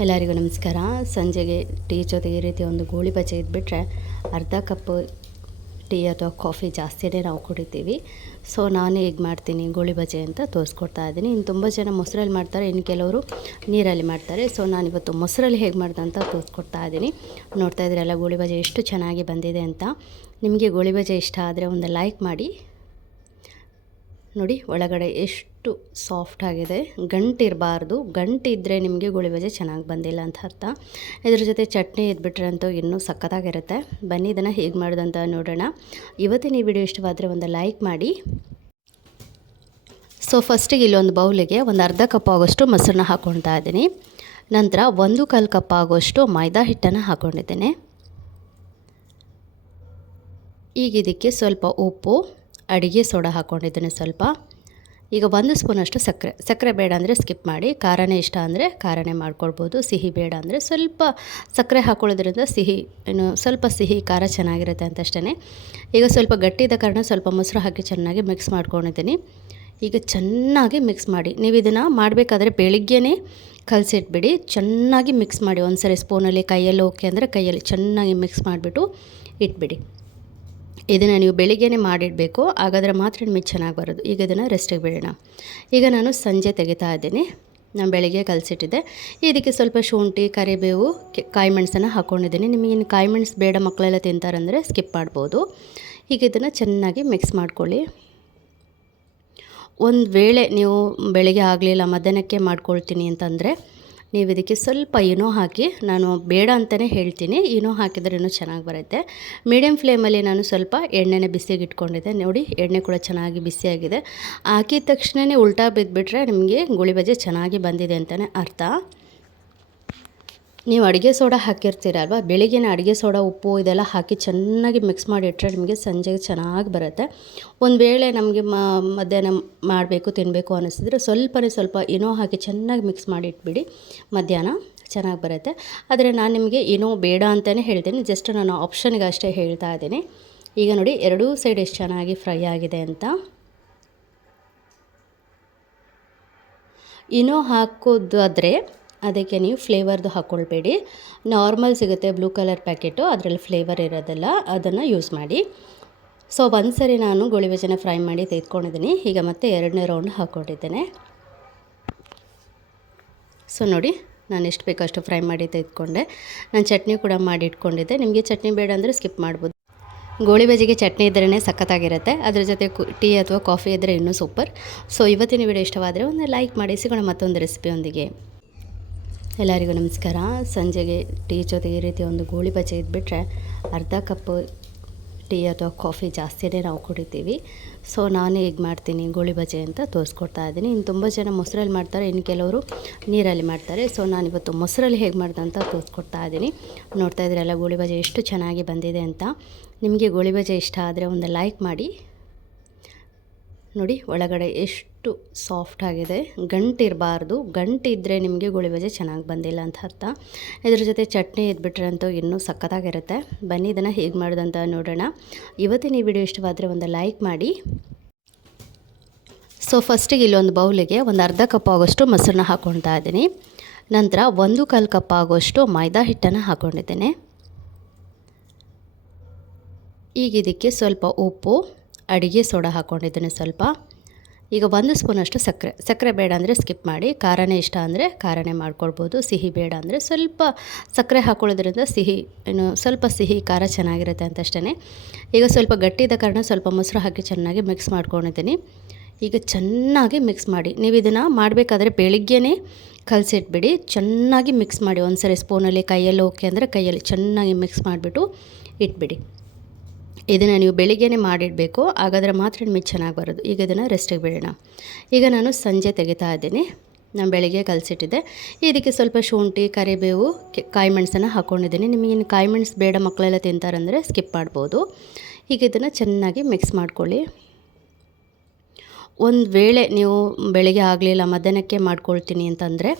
ಎಲ್ಲರಿಗೂ ನಮಸ್ಕಾರ. ಸಂಜೆಗೆ ಟೀ ಜೊತೆಗೆ ಈ ರೀತಿ ಒಂದು ಗೋಳಿ ಬಜೆ ಇದ್ಬಿಟ್ರೆ ಅರ್ಧ ಕಪ್ ಟೀ ಅಥವಾ ಕಾಫಿ ಜಾಸ್ತಿನೇ ನಾವು ಕುಡಿತೀವಿ. ಸೊ, ನಾನು ಹೇಗೆ ಮಾಡ್ತೀನಿ ಗೋಳಿ ಬಜೆ ಅಂತ ತೋರಿಸ್ಕೊಡ್ತಾ ಇದ್ದೀನಿ. ಇನ್ನು ತುಂಬ ಜನ ಮೊಸರಲ್ಲಿ ಮಾಡ್ತಾರೆ, ಇನ್ನು ಕೆಲವರು ನೀರಲ್ಲಿ ಮಾಡ್ತಾರೆ. ಸೊ, ನಾನಿವತ್ತು ಮೊಸರಲ್ಲಿ ಹೇಗೆ ಮಾಡ್ದೆ ಅಂತ ತೋರಿಸ್ಕೊಡ್ತಾ ಇದ್ದೀನಿ. ನೋಡ್ತಾ ಇದ್ದೀರಲ್ಲ, ಗೋಳಿ ಬಜೆ ಎಷ್ಟು ಚೆನ್ನಾಗಿ ಬಂದಿದೆ ಅಂತ. ನಿಮಗೆ ಗೋಳಿ ಬಜೆ ಇಷ್ಟ ಆದರೆ ಒಂದು ಲೈಕ್ ಮಾಡಿ ನೋಡಿ, ಒಳಗಡೆ ಎಷ್ಟು ಸಾಫ್ಟ್ ಆಗಿದೆ. ಗಂಟಿರಬಾರ್ದು. ಗಂಟಿದ್ದರೆ ನಿಮಗೆ ಗುಳಿಬಜೆ ಚೆನ್ನಾಗಿ ಬಂದಿಲ್ಲ ಅಂತ ಅರ್ಥ. ಇದ್ರ ಜೊತೆ ಚಟ್ನಿ ಇದ್ಬಿಟ್ರೆ ಅಂತೂ ಇನ್ನೂ ಸಖತ್ತಾಗಿರುತ್ತೆ. ಬನ್ನಿ, ಇದನ್ನು ಹೇಗೆ ಮಾಡೋದಂತ ನೋಡೋಣ. ಇವತ್ತಿನ ಈ ವಿಡಿಯೋ ಇಷ್ಟವಾದರೆ ಒಂದು ಲೈಕ್ ಮಾಡಿ. ಸೊ ಫಸ್ಟಿಗೆ ಇಲ್ಲೊಂದು ಬೌಲಿಗೆ ಒಂದು ಅರ್ಧ ಕಪ್ ಆಗೋಷ್ಟು ಮೊಸರನ್ನ ಹಾಕ್ಕೊಳ್ತಾ ಇದ್ದೀನಿ. ನಂತರ ಒಂದು ಕಾಲು ಕಪ್ ಆಗೋಷ್ಟು ಮೈದಾ ಹಿಟ್ಟನ್ನು ಹಾಕ್ಕೊಂಡಿದ್ದೇನೆ ಈಗ ಇದಕ್ಕೆ ಸ್ವಲ್ಪ ಉಪ್ಪು ಅಡಿಗೆ ಸೋಡಾ ಹಾಕ್ಕೊಂಡಿದ್ದೀನಿ ಸ್ವಲ್ಪ. ಈಗ ಒಂದು ಸ್ಪೂನಷ್ಟು ಸಕ್ಕರೆ. ಸಕ್ಕರೆ ಬೇಡ ಅಂದರೆ ಸ್ಕಿಪ್ ಮಾಡಿ. ಖಾರನೇ ಇಷ್ಟ ಅಂದರೆ ಖಾರನೇ ಮಾಡ್ಕೊಳ್ಬೋದು. ಸಿಹಿ ಬೇಡ ಅಂದರೆ ಸ್ವಲ್ಪ ಸಕ್ಕರೆ ಹಾಕೊಳ್ಳೋದ್ರಿಂದ ಸಿಹಿ ಏನು ಸ್ವಲ್ಪ ಸಿಹಿ, ಖಾರ ಚೆನ್ನಾಗಿರುತ್ತೆ ಅಂತ ಅಷ್ಟೇ ಈಗ ಸ್ವಲ್ಪ ಗಟ್ಟಿದ ಕಾರಣ ಸ್ವಲ್ಪ ಮೊಸರು ಹಾಕಿ ಚೆನ್ನಾಗಿ ಮಿಕ್ಸ್ ಮಾಡ್ಕೊಂಡಿದ್ದೀನಿ. ಈಗ ಚೆನ್ನಾಗಿ ಮಿಕ್ಸ್ ಮಾಡಿ. ನೀವು ಇದನ್ನು ಮಾಡಬೇಕಾದ್ರೆ ಬೆಳಿಗ್ಗೆನೇ ಕಲಸಿಟ್ಬಿಡಿ. ಚೆನ್ನಾಗಿ ಮಿಕ್ಸ್ ಮಾಡಿ. ಒಂದು ಸರಿ ಸ್ಪೂನಲ್ಲಿ ಕೈಯಲ್ಲಿ ಓಕೆ ಅಂದರೆ ಕೈಯಲ್ಲಿ ಚೆನ್ನಾಗಿ ಮಿಕ್ಸ್ ಮಾಡಿಬಿಟ್ಟು ಇಟ್ಬಿಡಿ. ಇದನ್ನು ನೀವು ಬೆಳಿಗ್ಗೆನೇ ಮಾಡಿಡಬೇಕು, ಹಾಗಾದರೆ ಮಾತ್ರ ನಿಮಗೆ ಚೆನ್ನಾಗಿ ಬರೋದು. ಈಗ ಇದನ್ನು ರೆಸ್ಟಿಗೆ ಬಿಡೋಣ. ಈಗ ನಾನು ಸಂಜೆ ತೆಗಿತಾ ಇದ್ದೀನಿ. ನಾನು ಬೆಳಿಗ್ಗೆ ಕಲಸಿಟ್ಟಿದ್ದೆ. ಇದಕ್ಕೆ ಸ್ವಲ್ಪ ಶುಂಠಿ, ಕರಿಬೇವು ಕಾಯಿ ಮೆಣಸನ್ನು ಹಾಕ್ಕೊಂಡಿದ್ದೀನಿ ನಿಮಗೆ ಇನ್ನು ಕಾಯಿ ಮೆಣಸು ಬೇಡ ಮಕ್ಕಳೆಲ್ಲ ತಿಂತಾರಂದರೆ ಸ್ಕಿಪ್ ಮಾಡ್ಬೋದು. ಈಗ ಇದನ್ನು ಚೆನ್ನಾಗಿ ಮಿಕ್ಸ್ ಮಾಡ್ಕೊಳ್ಳಿ. ಒಂದು ವೇಳೆ ನೀವು ಬೆಳಿಗ್ಗೆ ಆಗಲಿಲ್ಲ, ಮಧ್ಯಾಹ್ನಕ್ಕೆ ಮಾಡ್ಕೊಳ್ತೀನಿ ಅಂತಂದರೆ ನೀವು ಇದಕ್ಕೆ ಸ್ವಲ್ಪ ಏನೋ ಹಾಕಿ, ನಾನು ಬೇಡ ಅಂತಲೇ ಹೇಳ್ತೀನಿ. ಏನೋ ಹಾಕಿದ್ರೆ ಚೆನ್ನಾಗಿ ಬರುತ್ತೆ. ಮೀಡಿಯಮ್ ಫ್ಲೇಮಲ್ಲಿ ನಾನು ಸ್ವಲ್ಪ ಎಣ್ಣೆನ ಬಿಸಿಗೆ ಇಟ್ಕೊಂಡಿದ್ದೆ. ನೋಡಿ, ಎಣ್ಣೆ ಕೂಡ ಚೆನ್ನಾಗಿ ಬಿಸಿಯಾಗಿದೆ. ಹಾಕಿದ ತಕ್ಷಣವೇ ಉಲ್ಟಾ ಬಿದ್ದುಬಿಟ್ರೆ ನಿಮಗೆ ಗುಳಿ ಬಜೆ ಚೆನ್ನಾಗಿ ಬಂದಿದೆ ಅಂತಲೇ ಅರ್ಥ. ನೀವು ಅಡುಗೆ ಸೋಡಾ ಹಾಕಿರ್ತೀರಲ್ವ? ಬೆಳಿಗ್ಗೆನ ಅಡುಗೆ ಸೋಡಾ, ಉಪ್ಪು ಇದೆಲ್ಲ ಹಾಕಿ ಚೆನ್ನಾಗಿ ಮಿಕ್ಸ್ ಮಾಡಿ ಇಟ್ಟರೆ ನಿಮಗೆ ಸಂಜೆಗೆ ಚೆನ್ನಾಗಿ ಬರುತ್ತೆ. ಒಂದು ವೇಳೆ ನಮಗೆ ಮಧ್ಯಾಹ್ನ ಮಾಡಬೇಕು ತಿನ್ನಬೇಕು ಅನ್ನಿಸಿದ್ರೆ ಸ್ವಲ್ಪನೇ ಸ್ವಲ್ಪ ಏನೋ ಹಾಕಿ ಚೆನ್ನಾಗಿ ಮಿಕ್ಸ್ ಮಾಡಿ ಇಟ್ಬಿಡಿ ಮಧ್ಯಾಹ್ನ ಚೆನ್ನಾಗಿ ಬರುತ್ತೆ. ಆದರೆ ನಾನು ನಿಮಗೆ ಏನೋ ಬೇಡ ಅಂತಲೇ ಹೇಳ್ತೀನಿ. ಜಸ್ಟ್ ನಾನು ಆಪ್ಷನ್ಗೆ ಅಷ್ಟೇ ಹೇಳ್ತಾ ಇದ್ದೀನಿ. ಈಗ ನೋಡಿ, ಎರಡೂ ಸೈಡ್ ಎಷ್ಟು ಚೆನ್ನಾಗಿ ಫ್ರೈ ಆಗಿದೆ ಅಂತ. ಇನೋ ಹಾಕೋದಾದರೆ ಅದಕ್ಕೆ ನೀವು ಫ್ಲೇವರ್ದು ಹಾಕ್ಕೊಳ್ಬೇಡಿ ನಾರ್ಮಲ್ ಸಿಗುತ್ತೆ ಬ್ಲೂ ಕಲರ್ ಪ್ಯಾಕೆಟು, ಅದರಲ್ಲಿ ಫ್ಲೇವರ್ ಇರೋದಲ್ಲ ಅದನ್ನು ಯೂಸ್ ಮಾಡಿ. ಸೊ ಒಂದು ಸರಿ ನಾನು ಗೋಳಿಬಜನ ಫ್ರೈ ಮಾಡಿ ತೆಗೆದುಕೊಂಡಿದ್ದೀನಿ. ಈಗ ಮತ್ತೆ ಎರಡನೇ ರೌಂಡ್ ಹಾಕ್ಕೊಂಡಿದ್ದೇನೆ. ಸೊ, ನೋಡಿ, ನಾನು ಎಷ್ಟು ಬೇಕಷ್ಟು ಫ್ರೈ ಮಾಡಿ ತೆಗೆದುಕೊಂಡೆ. ನಾನು ಚಟ್ನಿ ಕೂಡ ಮಾಡಿ ಇಟ್ಕೊಂಡಿದ್ದೆ. ನಿಮಗೆ ಚಟ್ನಿ ಬೇಡ ಅಂದರೆ ಸ್ಕಿಪ್ ಮಾಡ್ಬೋದು. ಗೋಳಿ ಬಜಿಗೆ ಚಟ್ನಿ ಇದ್ರೇ ಸಖತ್ತಾಗಿರುತ್ತೆ. ಅದ್ರ ಜೊತೆ ಟೀ ಅಥವಾ ಕಾಫಿ ಇದ್ದರೆ ಇನ್ನೂ ಸೂಪರ್. ಸೊ, ಇವತ್ತಿನ ವಿಡಿಯೋ ಇಷ್ಟವಾದರೆ ಒಂದು ಲೈಕ್ ಮಾಡಿ, ಸಿಗೋಣ ಮತ್ತೊಂದು ರೆಸಿಪಿಯೊಂದಿಗೆ. ಎಲ್ಲರಿಗೂ ನಮಸ್ಕಾರ. ಸಂಜೆಗೆ ಟೀ ಜೊತೆ ಈ ರೀತಿ ಒಂದು ಗೋಳಿ ಬಜೆ ಇದ್ಬಿಟ್ರೆ ಅರ್ಧ ಕಪ್ ಟೀ ಅಥವಾ ಕಾಫಿ ಜಾಸ್ತಿನೇ ನಾವು ಕುಡಿತೀವಿ. ಸೊ, ನಾನು ಹೇಗೆ ಮಾಡ್ತೀನಿ ಗೋಳಿ ಬಜೆ ಅಂತ ತೋರಿಸ್ಕೊಡ್ತಾ ಇದ್ದೀನಿ. ಇನ್ನು ತುಂಬ ಜನ ಮೊಸರಲ್ಲಿ ಮಾಡ್ತಾರೆ, ಇನ್ನು ಕೆಲವರು ನೀರಲ್ಲಿ ಮಾಡ್ತಾರೆ. ಸೊ, ನಾನಿವತ್ತು ಮೊಸರಲ್ಲಿ ಹೇಗೆ ಮಾಡ್ದೆ ಅಂತ ತೋರಿಸ್ಕೊಡ್ತಾ ಇದ್ದೀನಿ. ನೋಡ್ತಾ ಇದ್ದೀರಲ್ಲ ಗೋಳಿ ಬಜೆ ಎಷ್ಟು ಚೆನ್ನಾಗಿ ಬಂದಿದೆ ಅಂತ. ನಿಮಗೆ ಗೋಳಿ ಬಜೆ ಇಷ್ಟ ಆದರೆ ಒಂದು ಲೈಕ್ ಮಾಡಿ ನೋಡಿ, ಒಳಗಡೆ ಎಷ್ಟು ಸಾಫ್ಟ್ ಆಗಿದೆ. ಗಂಟಿರಬಾರ್ದು. ಗಂಟಿದ್ದರೆ ನಿಮಗೆ ಗುಳಿಬಜೆ ಚೆನ್ನಾಗಿ ಬಂದಿಲ್ಲ ಅಂತ ಅರ್ಥ. ಇದ್ರ ಜೊತೆ ಚಟ್ನಿ ಇದ್ಬಿಟ್ರೆ ಅಂತೂ ಇನ್ನೂ ಸಖತ್ತಾಗಿರುತ್ತೆ. ಬನ್ನಿ, ಇದನ್ನು ಹೇಗೆ ಮಾಡೋದಂತ ನೋಡೋಣ. ಇವತ್ತಿನ ಈ ವಿಡಿಯೋ ಇಷ್ಟವಾದರೆ ಒಂದು ಲೈಕ್ ಮಾಡಿ. ಸೊ ಫಸ್ಟಿಗೆ ಇಲ್ಲೊಂದು ಬೌಲಿಗೆ ಒಂದು ಅರ್ಧ ಕಪ್ ಆಗೋಷ್ಟು ಮೊಸರನ್ನ ಹಾಕ್ಕೊಳ್ತಾ ಇದ್ದೀನಿ. ನಂತರ ಒಂದು ಕಾಲು ಕಪ್ ಆಗೋಷ್ಟು ಮೈದಾ ಹಿಟ್ಟನ್ನು ಹಾಕ್ಕೊಂಡಿದ್ದೇನೆ ಈಗ ಇದಕ್ಕೆ ಸ್ವಲ್ಪ ಉಪ್ಪು ಅಡುಗೆ ಸೋಡಾ ಹಾಕ್ಕೊಂಡಿದ್ದೀನಿ ಸ್ವಲ್ಪ. ಈಗ ಒಂದು ಸ್ಪೂನಷ್ಟು ಸಕ್ಕರೆ. ಸಕ್ಕರೆ ಬೇಡ ಅಂದರೆ ಸ್ಕಿಪ್ ಮಾಡಿ. ಖಾರನೇ ಇಷ್ಟ ಅಂದರೆ ಖಾರನೇ ಮಾಡ್ಕೊಳ್ಬೋದು. ಸಿಹಿ ಬೇಡ ಅಂದರೆ ಸ್ವಲ್ಪ ಸಕ್ಕರೆ ಹಾಕೊಳ್ಳೋದ್ರಿಂದ ಸಿಹಿ ಏನು ಸ್ವಲ್ಪ ಸಿಹಿ, ಖಾರ ಚೆನ್ನಾಗಿರುತ್ತೆ ಅಂತಷ್ಟೇ ಈಗ ಸ್ವಲ್ಪ ಗಟ್ಟಿದ ಕಾರಣ ಸ್ವಲ್ಪ ಮೊಸರು ಹಾಕಿ ಚೆನ್ನಾಗಿ ಮಿಕ್ಸ್ ಮಾಡ್ಕೊಂಡಿದ್ದೀನಿ. ಈಗ ಚೆನ್ನಾಗಿ ಮಿಕ್ಸ್ ಮಾಡಿ. ನೀವು ಇದನ್ನು ಮಾಡಬೇಕಾದ್ರೆ ಬೆಳಿಗ್ಗೆನೇ ಕಲಸಿಟ್ಬಿಡಿ. ಚೆನ್ನಾಗಿ ಮಿಕ್ಸ್ ಮಾಡಿ. ಒಂದು ಸರಿ ಸ್ಪೂನಲ್ಲಿ ಕೈಯಲ್ಲಿ ಓಕೆ ಅಂದರೆ ಕೈಯಲ್ಲಿ ಚೆನ್ನಾಗಿ ಮಿಕ್ಸ್ ಮಾಡಿಬಿಟ್ಟು ಇಟ್ಬಿಡಿ. ಇದನ್ನು ನೀವು ಬೆಳಿಗ್ಗೆನೇ ಮಾಡಿಡಬೇಕು, ಹಾಗಾದರೆ ಮಾತ್ರ ನಿಮಗೆ ಚೆನ್ನಾಗಿ ಬರೋದು. ಈಗ ಇದನ್ನು ರೆಸ್ಟಿಗೆ ಬಿಡೋಣ. ಈಗ ನಾನು ಸಂಜೆ ತೆಗಿತಾ ಇದ್ದೀನಿ. ನಾನು ಬೆಳಿಗ್ಗೆ ಕಲಸಿಟ್ಟಿದ್ದೆ. ಇದಕ್ಕೆ ಸ್ವಲ್ಪ ಶುಂಠಿ, ಕರಿಬೇವು ಕಾಯಿ ಮೆಣಸನ್ನು ಹಾಕ್ಕೊಂಡಿದ್ದೀನಿ ನಿಮಗೆ ಇನ್ನು ಕಾಯಿ ಮೆಣಸು ಬೇಡ ಮಕ್ಕಳೆಲ್ಲ ತಿಂತಾರಂದರೆ ಸ್ಕಿಪ್ ಮಾಡ್ಬೋದು. ಈಗ ಇದನ್ನು ಚೆನ್ನಾಗಿ ಮಿಕ್ಸ್ ಮಾಡ್ಕೊಳ್ಳಿ. ಒಂದು ವೇಳೆ ನೀವು ಬೆಳಿಗ್ಗೆ ಆಗಲಿಲ್ಲ, ಮಧ್ಯಾಹ್ನಕ್ಕೆ ಮಾಡ್ಕೊಳ್ತೀನಿ ಅಂತಂದರೆ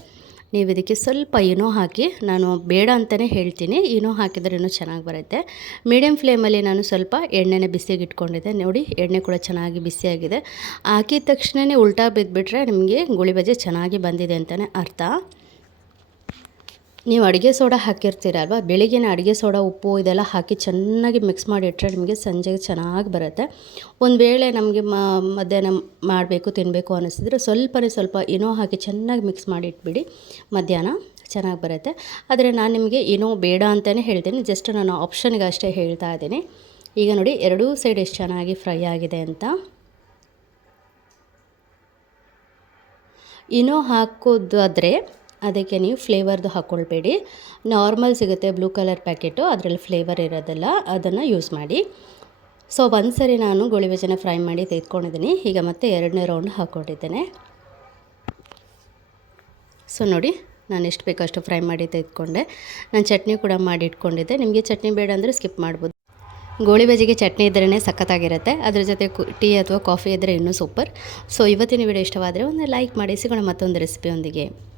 ನೀವು ಇದಕ್ಕೆ ಸ್ವಲ್ಪ ಏನೋ ಹಾಕಿ, ನಾನು ಬೇಡ ಅಂತಲೇ ಹೇಳ್ತೀನಿ. ಏನೋ ಹಾಕಿದ್ರೆ ಚೆನ್ನಾಗಿ ಬರುತ್ತೆ. ಮೀಡಿಯಮ್ ಫ್ಲೇಮಲ್ಲಿ ನಾನು ಸ್ವಲ್ಪ ಎಣ್ಣೆನ ಬಿಸಿಯಾಗಿ ಇಟ್ಕೊಂಡಿದ್ದೆ. ನೋಡಿ, ಎಣ್ಣೆ ಕೂಡ ಚೆನ್ನಾಗಿ ಬಿಸಿಯಾಗಿದೆ. ಹಾಕಿದ ತಕ್ಷಣವೇ ಉಲ್ಟಾ ಬಿದ್ದುಬಿಟ್ರೆ ನಿಮಗೆ ಗುಳಿ ಬಜೆ ಚೆನ್ನಾಗಿ ಬಂದಿದೆ ಅಂತಲೇ ಅರ್ಥ. ನೀವು ಅಡುಗೆ ಸೋಡಾ ಹಾಕಿರ್ತೀರಲ್ವ? ಬೆಳಿಗ್ಗೆನ ಅಡುಗೆ ಸೋಡಾ, ಉಪ್ಪು ಇದೆಲ್ಲ ಹಾಕಿ ಚೆನ್ನಾಗಿ ಮಿಕ್ಸ್ ಮಾಡಿ ಇಟ್ಟರೆ ನಿಮಗೆ ಸಂಜೆಗೆ ಚೆನ್ನಾಗಿ ಬರುತ್ತೆ. ಒಂದು ವೇಳೆ ನಮಗೆ ಮಧ್ಯಾಹ್ನ ಮಾಡಬೇಕು ತಿನ್ನಬೇಕು ಅನ್ನಿಸಿದ್ರೆ ಸ್ವಲ್ಪನೇ ಸ್ವಲ್ಪ ಏನೋ ಹಾಕಿ ಚೆನ್ನಾಗಿ ಮಿಕ್ಸ್ ಮಾಡಿ ಇಟ್ಬಿಡಿ ಮಧ್ಯಾಹ್ನ ಚೆನ್ನಾಗಿ ಬರುತ್ತೆ. ಆದರೆ ನಾನು ನಿಮಗೆ ಏನೋ ಬೇಡ ಅಂತಲೇ ಹೇಳ್ತೀನಿ. ಜಸ್ಟ್ ನಾನು ಆಪ್ಷನ್ಗೆ ಅಷ್ಟೇ ಹೇಳ್ತಾ ಇದ್ದೀನಿ. ಈಗ ನೋಡಿ, ಎರಡೂ ಸೈಡ್ ಎಷ್ಟು ಚೆನ್ನಾಗಿ ಫ್ರೈ ಆಗಿದೆ ಅಂತ. ಇನೋ ಹಾಕೋದಾದರೆ ಅದಕ್ಕೆ ನೀವು ಫ್ಲೇವರ್ದು ಹಾಕ್ಕೊಳ್ಬೇಡಿ ನಾರ್ಮಲ್ ಸಿಗುತ್ತೆ ಬ್ಲೂ ಕಲರ್ ಪ್ಯಾಕೆಟು, ಅದರಲ್ಲಿ ಫ್ಲೇವರ್ ಇರೋದಲ್ಲ ಅದನ್ನು ಯೂಸ್ ಮಾಡಿ. ಸೊ ಒಂದು ಸರಿ ನಾನು ಗೋಳಿಬೆಜನ ಫ್ರೈ ಮಾಡಿ ತೆಗೆದುಕೊಂಡಿದ್ದೀನಿ. ಈಗ ಮತ್ತೆ ಎರಡನೇ ರೌಂಡ್ ಹಾಕ್ಕೊಂಡಿದ್ದೇನೆ. ಸೊ, ನೋಡಿ, ನಾನು ಎಷ್ಟು ಬೇಕಷ್ಟು ಫ್ರೈ ಮಾಡಿ ತೆಗೆದುಕೊಂಡೆ. ನಾನು ಚಟ್ನಿ ಕೂಡ ಮಾಡಿ ಇಟ್ಕೊಂಡಿದ್ದೆ. ನಿಮಗೆ ಚಟ್ನಿ ಬೇಡ ಅಂದರೆ ಸ್ಕಿಪ್ ಮಾಡ್ಬೋದು. ಗೋಳಿ ಬಜಿಗೆ ಚಟ್ನಿ ಇದ್ರೇ ಸಖತ್ತಾಗಿರುತ್ತೆ. ಅದ್ರ ಜೊತೆ ಟೀ ಅಥವಾ ಕಾಫಿ ಇದ್ದರೆ ಇನ್ನೂ ಸೂಪರ್. ಸೊ, ಇವತ್ತಿನ ವಿಡಿಯೋ ಇಷ್ಟವಾದರೆ ಒಂದು ಲೈಕ್ ಮಾಡಿ, ಸಿಗೋಣ ಮತ್ತೊಂದು ರೆಸಿಪಿಯೊಂದಿಗೆ.